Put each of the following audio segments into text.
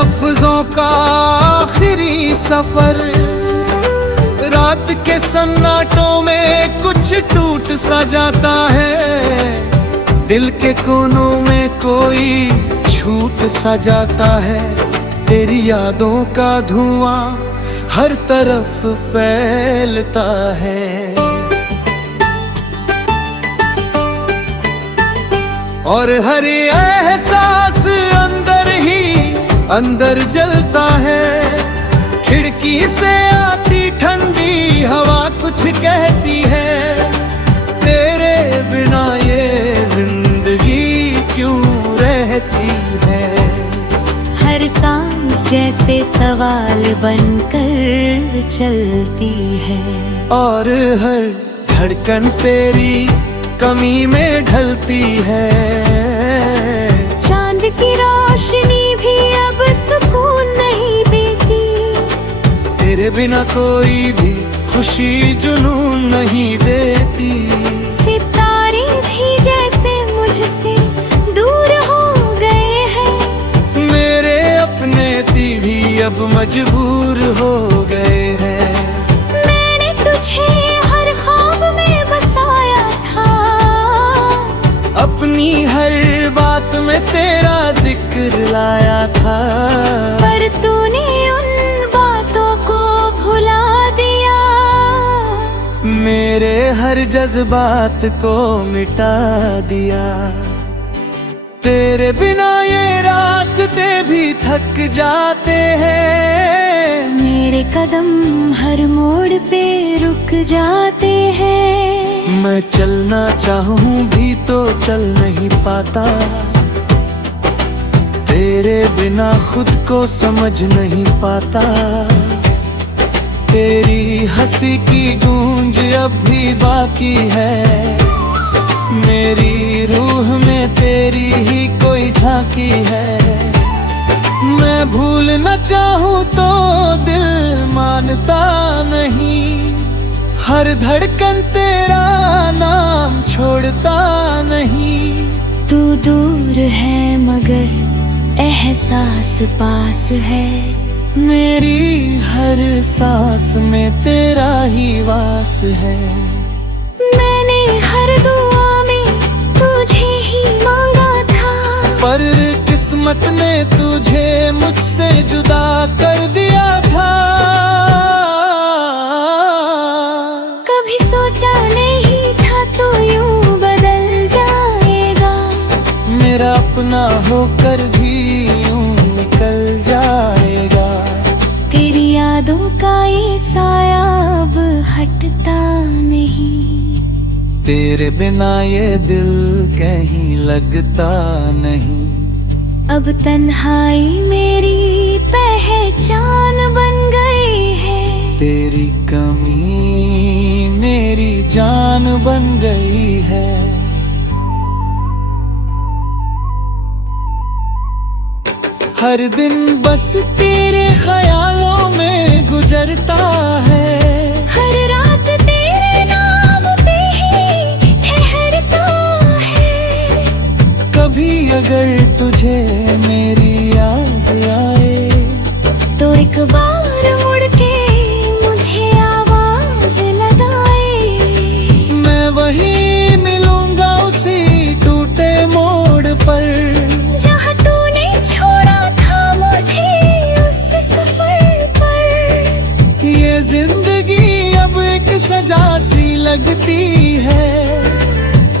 लफ्जों का आखिरी सफर, रात के सन्नाटों में कुछ टूट सा जाता है, दिल के कोनों में कोई छूट सा जाता है। तेरी यादों का धुआं हर तरफ फैलता है, और हर एहसास अंदर ही अंदर जलता है। खिड़की से आती ठंडी हवा कुछ कहती है, तेरे बिना ये जिंदगी क्यों रहती है। हर सांस जैसे सवाल बनकर चलती है, और हर धड़कन तेरी कमी में ढलती है। चांद की रोशनी भी अब सुकून नहीं देती, तेरे बिना कोई भी खुशी जुनून नहीं देती। सितारे भी जैसे मुझसे दूर हो गए हैं, मेरे अपने भी अब मजबूर हो गए हैं। मैंने तुझे हर ख्वाब में बसाया था, अपनी हर बात में तेरा जिक्र लाया था, पर तूने उन बातों को भुला दिया। मेरे हर जज्बात को मिटा दिया। तेरे बिना ये रास्ते भी थक जाते हैं, मेरे कदम हर मोड़ पे रुक जाते हैं। मैं चलना चाहूं भी तो चल नहीं पाता, तेरे बिना खुद को समझ नहीं पाता। तेरी हंसी की गूंज अब भी बाकी है, मेरी रूह में तेरी ही कोई झांकी है। मैं भूल न चाहूं तो दिल मानता नहीं, हर धड़कन तेरा नाम छोड़ता नहीं। तू दूर है मगर एहसास पास है, मेरी हर सांस में तेरा ही वास है। मैंने हर दुआ में तुझे ही मांगा था, पर किस्मत ने तुझे मुझसे जुदा कर दिया था। कभी सोचा नहीं था तू यूं बदल जाएगा, मेरा अपना होकर भी यूं निकल जाएगा। तेरी यादों का ये साया अब हटता नहीं, तेरे बिना ये दिल कहीं लगता नहीं। अब तन्हाई मेरी पहचान बन गई है, तेरी कमी मेरी जान बन गई है। हर दिन बस तेरे ख्यालों में गुजरता है, हर रात तेरे नाम पे ही ठहरता है। कभी अगर तुझे मेरी याद आए तो एक बार मुड़ के मुझे आवाज लगाए, मैं वहीं मिलूंगा उसी टूटे मोड़ पर, जहाँ तूने छोड़ा था मुझे उस सफर पर। ये जिंदगी अब एक सजा सी लगती है,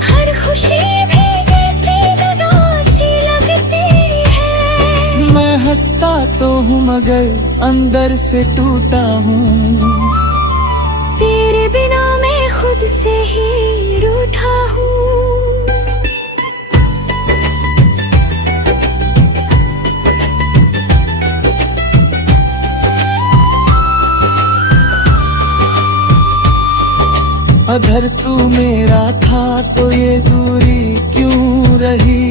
हर खुशी भी जैसे दगा सी लगती है। मैं हंसता तो हूँ मगर अंदर से टूटा हूँ, तेरे बिना मैं खुद से ही रूठा हूँ। अगर तू मेरा था तो ये दूरी क्यों रही।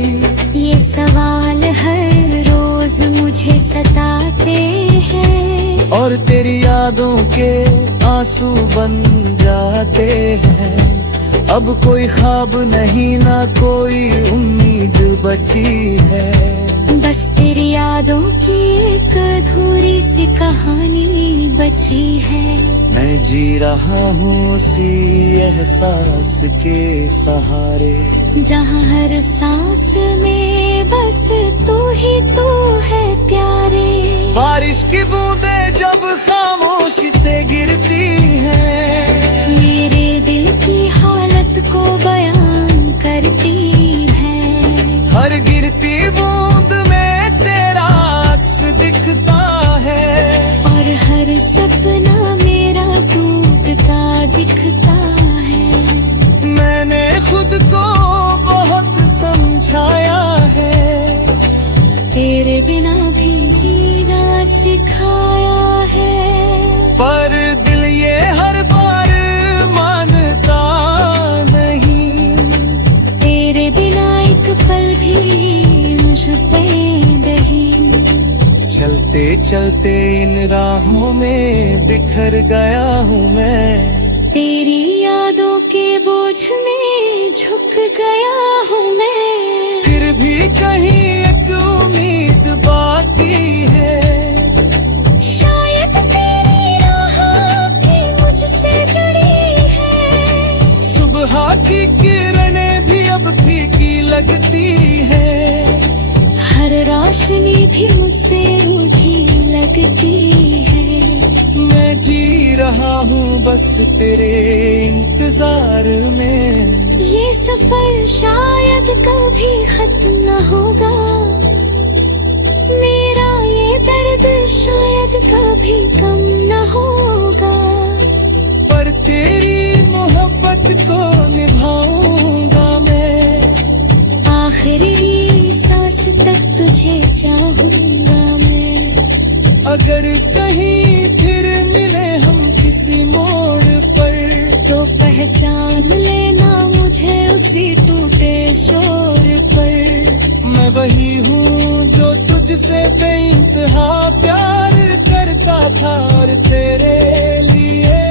ये सवाल हर रोज मुझे सताते हैं, और तेरी यादों के आंसू बन जाते हैं। अब कोई ख्वाब नहीं ना कोई उम्मीद बची है। बस तेरी यादों की एक अधूरी सी कहानी बची है। मैं जी रहा हूँ उसी एहसास के सहारे, जहाँ हर सांस में बस तू ही तू है प्यारे। बारिश की बूंदें जब खामोशी से गिरती हैं, मेरे दिल की हालत को बयान करती है। हर गिरती बूंद में तेरा अक्स दिखता है, और हर सपना मेरा टूटता दिखता है। मैंने खुद को बहुत समझाया है, तेरे बिना भी जीना सिखाया है। पर दिल ये हर बार मानता नहीं, तेरे बिना एक पल भी मुझ पे नहीं। चलते चलते इन राहों में बिखर गया हूँ मैं, तेरी यादों के बोझ में झुक गया हूँ मैं। फिर भी कहीं एक उम्मीद बाकी है, शायद तेरी राह भी मुझसे जुड़ी है। सुबह की किरणें भी अब फीकी लगती है, हर रोशनी भी मुझसे रूठी लगती है। मैं जी रहा हूँ बस तेरे इंतजार में। ये सफर शायद कभी खत्म न होगा, मेरा ये दर्द शायद कभी कम न होगा। पर तेरी मोहब्बत को निभाऊंगा मैं, आखिरी सांस तक तुझे चाहूंगा मैं। अगर कहीं फिर मिले हम किसी मोड़ पर, तो पहचान लेना मुझे उसी टूटे शोर पर। मैं वही हूँ जो तुझसे बेइंतहा प्यार करता था, और तेरे लिए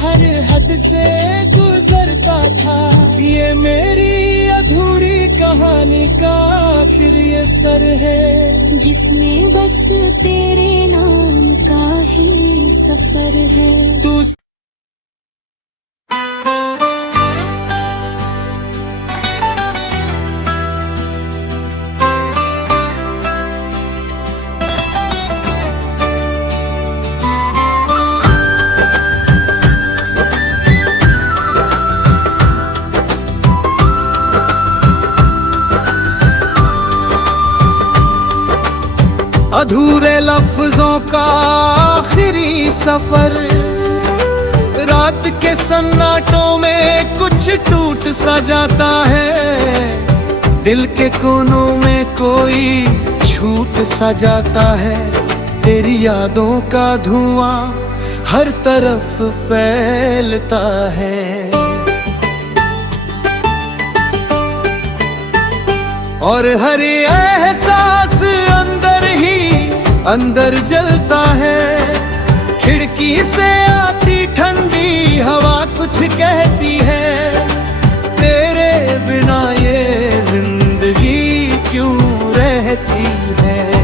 हर हद से गुजरता था। ये मेरी अधूरी कहानी का आखिर ये सर है, जिसमें बस तेरे नाम का ही सफर है। तू अधूरे लफ्जों का आखिरी सफर, रात के सन्नाटों में कुछ टूट सा जाता है। दिल के कोनों में कोई छूट सा जाता है। तेरी यादों का धुआं हर तरफ फैलता है, और हर एहसास अंदर ही अंदर जलता है। खिड़की से आती ठंडी हवा कुछ कहती है, तेरे बिना ये जिंदगी क्यों रहती है।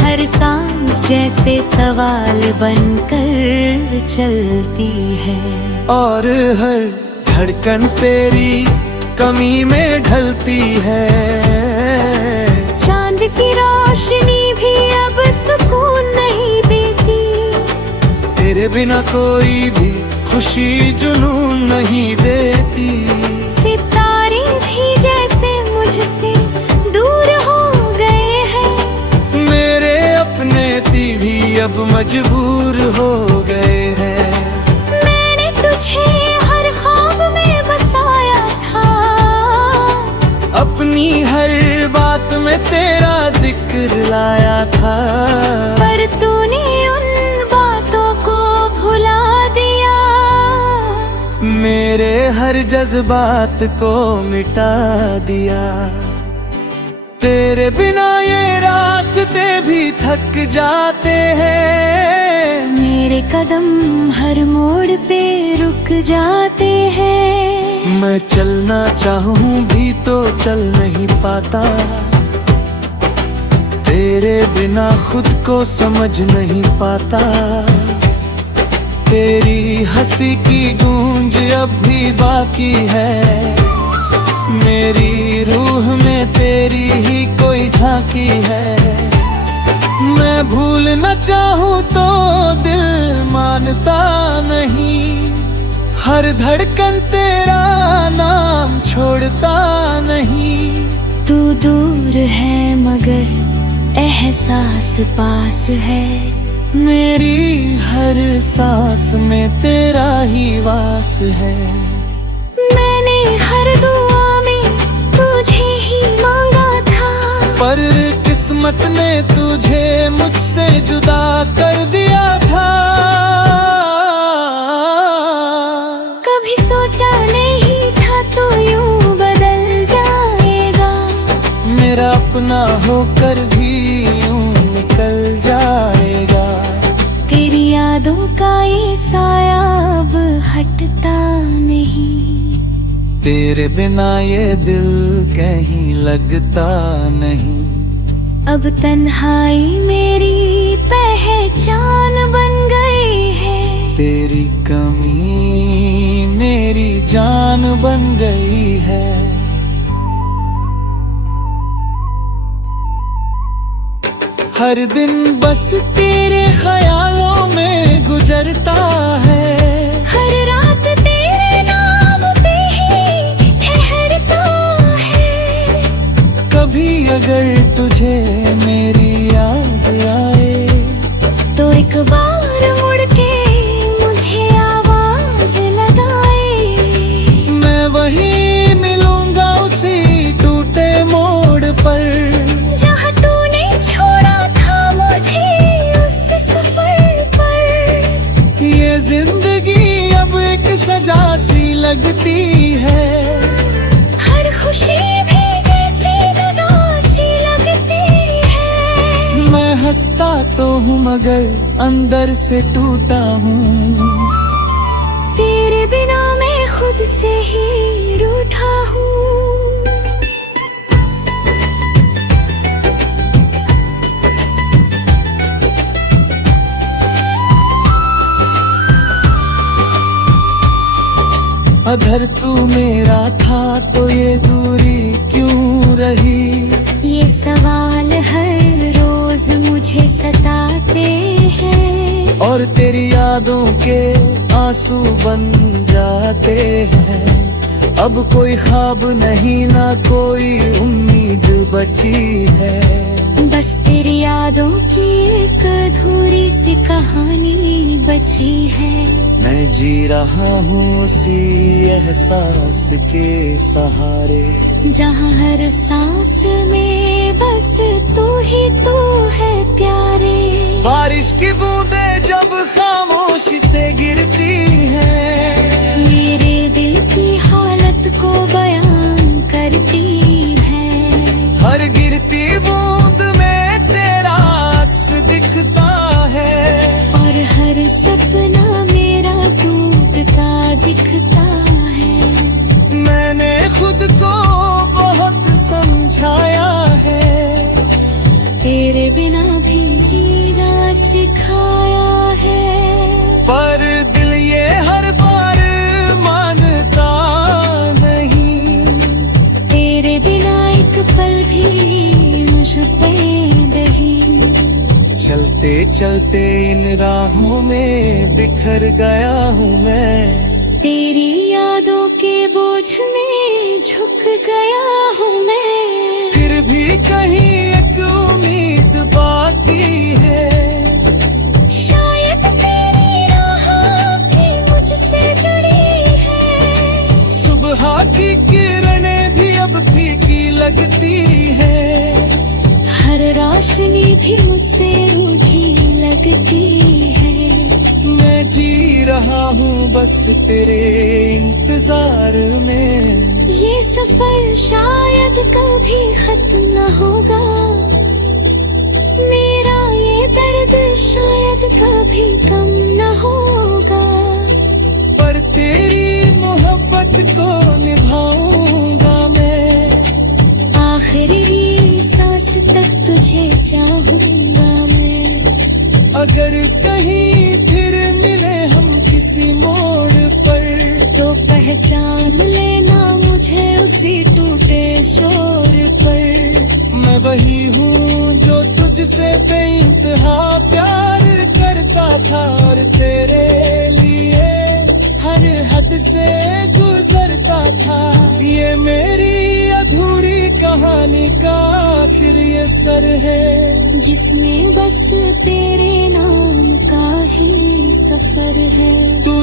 हर सांस जैसे सवाल बनकर चलती है, और हर धड़कन तेरी कमी में ढलती है। चांद की रोशनी भी अब सुकून नहीं देती, तेरे बिना कोई भी खुशी जुनून नहीं देती। सितारे भी जैसे मुझसे दूर हो गए हैं, मेरे अपने भी अब मजबूर हो गए हैं। मैंने तुझे हर ख्वाब में बसाया था, अपनी हर बात में तेरा जिक्र लाया था, पर तूने उन बातों को भुला दिया। मेरे हर जज्बात को मिटा दिया। तेरे बिना ये रास्ते भी थक जाते हैं, मेरे कदम हर मोड़ पे रुक जाते हैं। मैं चलना चाहूँ भी तो चल नहीं पाता, तेरे बिना खुद को समझ नहीं पाता, तेरी हंसी की गूंज अब भी बाकी है, मेरी रूह में तेरी ही कोई झांकी है। मैं भूल न चाहूं तो दिल मानता नहीं, हर धड़कन तेरा नाम छोड़ता नहीं। तू दूर है मगर एहसास पास है, मेरी हर सांस में तेरा ही वास है। मैंने हर दुआ में तुझे ही मांगा था, पर किस्मत ने तुझे मुझसे जुदा कर दिया था। कभी सोचा नहीं था तू यूं बदल जाएगा, मेरा अपना होकर भी यूं निकल जाएगा। तेरी यादों का ये साया अब हटता नहीं, तेरे बिना ये दिल कहीं लगता नहीं। अब तन्हाई मेरी पहचान बन गई है, तेरी कमी मेरी जान बन गई है। हर दिन बस तेरे ख्यालों में गुजरता है, हर रात तेरे नाम पे ही ठहरता है। कभी अगर तुझे मेरी याद आए तो एक बार मुड़ के मुझे आवाज लगाए, मैं वहीं मिलूंगा उसी टूटे मोड़ पर, जहाँ तूने छोड़ा था मुझे उस सफर पर। ये जिंदगी अब एक सजा सी लगती है, हर खुशी भी जैसे दगा सी लगती है। मैं हंसता तो हूँ मगर अंदर से टूटा हूँ, तेरे बिना मैं खुद से ही रूठा हूँ। अगर तू मेरा था तो ये दूरी क्यों रही। ये सवाल हर रोज मुझे सताते हैं, और तेरी यादों के आंसू बन जाते हैं। अब कोई ख्वाब नहीं ना कोई उम्मीद बची है, बस तेरी यादों की एक अधूरी सी कहानी बची है। मैं जी रहा हूँ उसी एहसास के सहारे, जहाँ हर सांस में बस तू ही तू है प्यारे। बारिश की बूंदें जब खामोशी से गिरती हैं, मेरे दिल की हालत को बयान करती है। हर गिरती बूंद में तेरा अक्स दिखता है, और हर सपना मेरा टूटता दिखता है। मैंने खुद को बहुत समझाया है, तेरे बिना भी जीना सिखाया है। पर दिल ये हर बार मानता नहीं, तेरे बिना एक पल भी मुझ पे नहीं। चलते चलते इन राहों में बिखर गया हूँ मैं, तेरी यादों के बोझ में झुक गया हूँ मैं। फिर भी कहीं एक उम्मीद बाकी है, शायद तेरी राह भी मुझसे जुड़ी है। सुबह की किरणें भी अब फीकी लगती है, हर रोशनी भी मुझसे रूठी लगती है। मैं जी रहा हूँ बस तेरे इंतजार में, ये सफर शायद कभी खत्म न होगा। मेरा ये दर्द शायद कभी कम न होगा। पर तेरी मोहब्बत को निभाऊंगा मैं, आखिरी सांस तक तुझे चाहूंगा मैं। अगर कहीं फिर मिले हम किसी मोड़ पर, तो पहचान लेना मुझे उसी टूटे शोर पर। मैं वही हूँ जो तुझसे बेइंतहा प्यार करता था, और तेरे लिए हर हद से गुजरता था। ये मेरी अधूरी कहानी का आखिर ये सर है, जिसमें बस तेरे नाम का ही सफर है। तू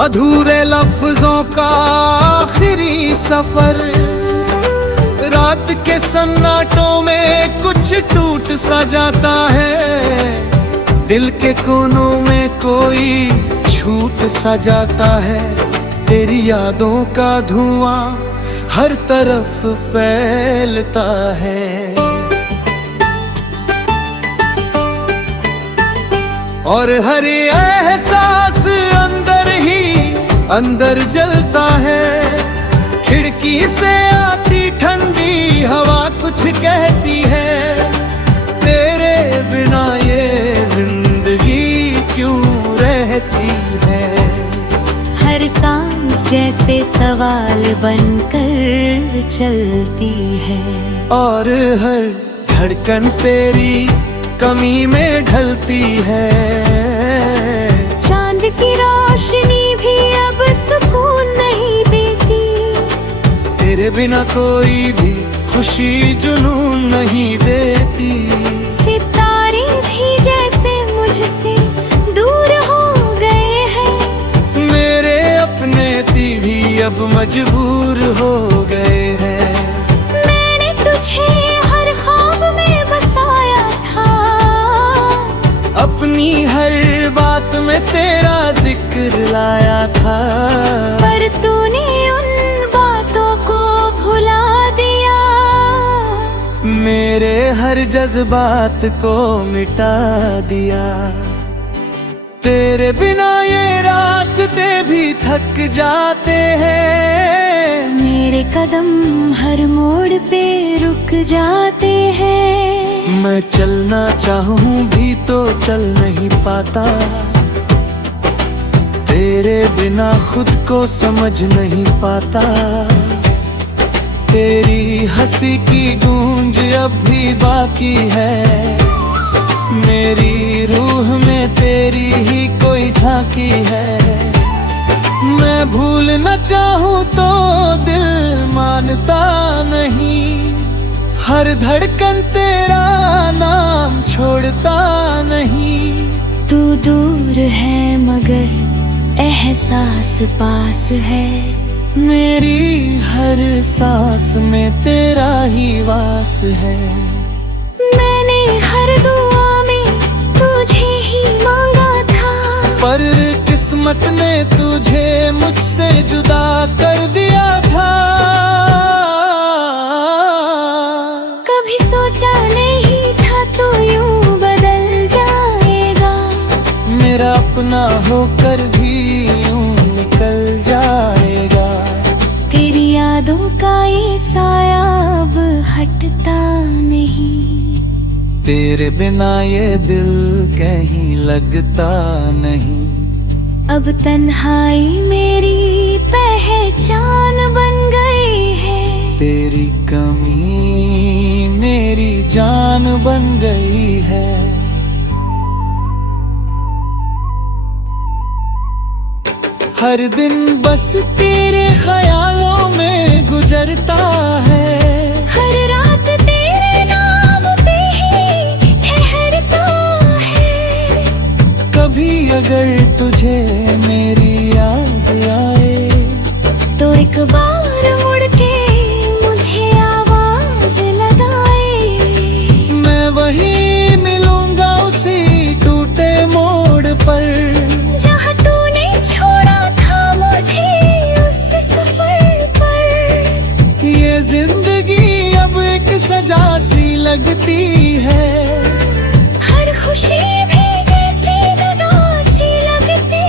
अधूरे लफ्जों का आखिरी सफर, रात के सन्नाटों में कुछ टूट सा जाता है। दिल के कोनों में कोई छूट सा जाता है। तेरी यादों का धुआं हर तरफ फैलता है, और हर एहसास अंदर जलता है। खिड़की से आती ठंडी हवा कुछ कहती है, तेरे बिना ये जिंदगी क्यों रहती है। हर सांस जैसे सवाल बनकर चलती है, और हर धड़कन तेरी कमी में ढलती है। चांद की रोशनी भी अब सुकून नहीं देती, तेरे बिना कोई भी खुशी जुनून नहीं देती। सितारे भी जैसे मुझसे दूर हो गए हैं, मेरे अपने भी अब मजबूर हो गए हैं। मैंने तुझे हर ख्वाब में बसाया था, अपनी हर बात में तेरा जिक्र लाया था, पर तूने उन बातों को भुला दिया। मेरे हर जज्बात को मिटा दिया। तेरे बिना ये रास्ते भी थक जाते हैं, मेरे कदम हर मोड़ पे रुक जाते हैं। मैं चलना चाहूं भी तो चल नहीं पाता, तेरे बिना खुद को समझ नहीं पाता। तेरी हंसी की गूंज अब भी बाकी है, मेरी रूह में तेरी ही कोई झांकी है। मैं भूल न चाहूं तो दिल मानता नहीं, हर धड़कन तेरा नाम छोड़ता नहीं। तू दूर है मगर एहसास पास है, मेरी हर सांस में तेरा ही वास है। मैंने हर दुआ में तुझे ही मांगा था, पर किस्मत ने तुझे मुझसे जुदा कर दिया था। कभी सोचा नहीं था तू यूं बदल जाएगा, मेरा अपना होकर भी यूं निकल जाएगा। तेरी यादों का ये साया अब हटता नहीं, तेरे बिना ये दिल कहीं लगता नहीं। अब तन्हाई मेरी पहचान बन गई है, तेरी कमी मेरी जान बन गई है। हर दिन बस तेरे ख्यालों में गुजरता है, हर रात तेरे नाम पे ही ठहरता है। कभी अगर तुझे मेरी याद आए, तो एक बार मुड़ के मुझे आवाज लगाए। मैं वहीं मिलूंगा उसी टूटे मोड़ पर, जहाँ लगती है। हर खुशी भी जैसे दगा सी लगती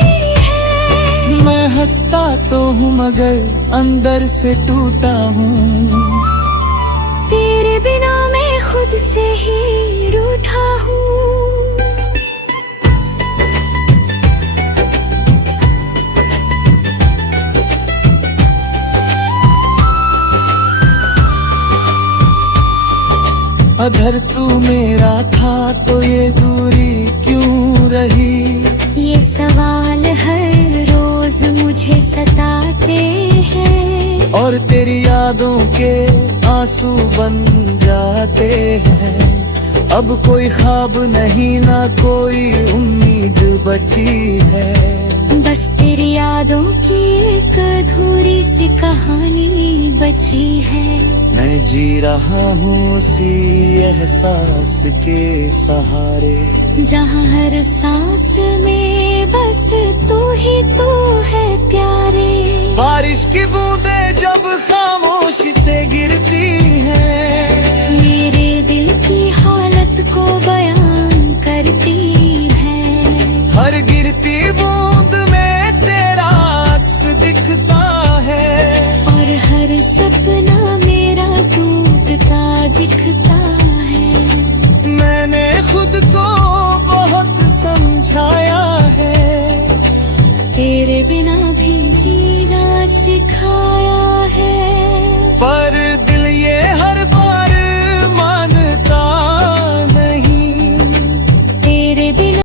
है। मैं हंसता तो हूँ मगर अंदर से टूटा हूँ। तेरे बिना मैं खुद से ही रूठा हूँ। अगर तू मेरा था तो ये दूरी क्यों रही। ये सवाल हर रोज मुझे सताते हैं। और तेरी यादों के आंसू बन जाते हैं। अब कोई ख्वाब नहीं ना कोई उम्मीद बची है। बस तेरी यादों की एक अधूरी सी कहानी बची है। मैं जी रहा हूँ उसी एहसास के सहारे। जहाँ हर सांस में बस तू ही तू है प्यारे। बारिश की बूंदें जब खामोशी से गिरती हैं। मेरे दिल की हालत को बयान करती है। हर गिरती बूंद में तेरा अक्स दिखता है। और हर सपना मेरा टूटता दिखता है। मैंने खुद को बहुत समझाया है। तेरे बिना भी जीना सिखाया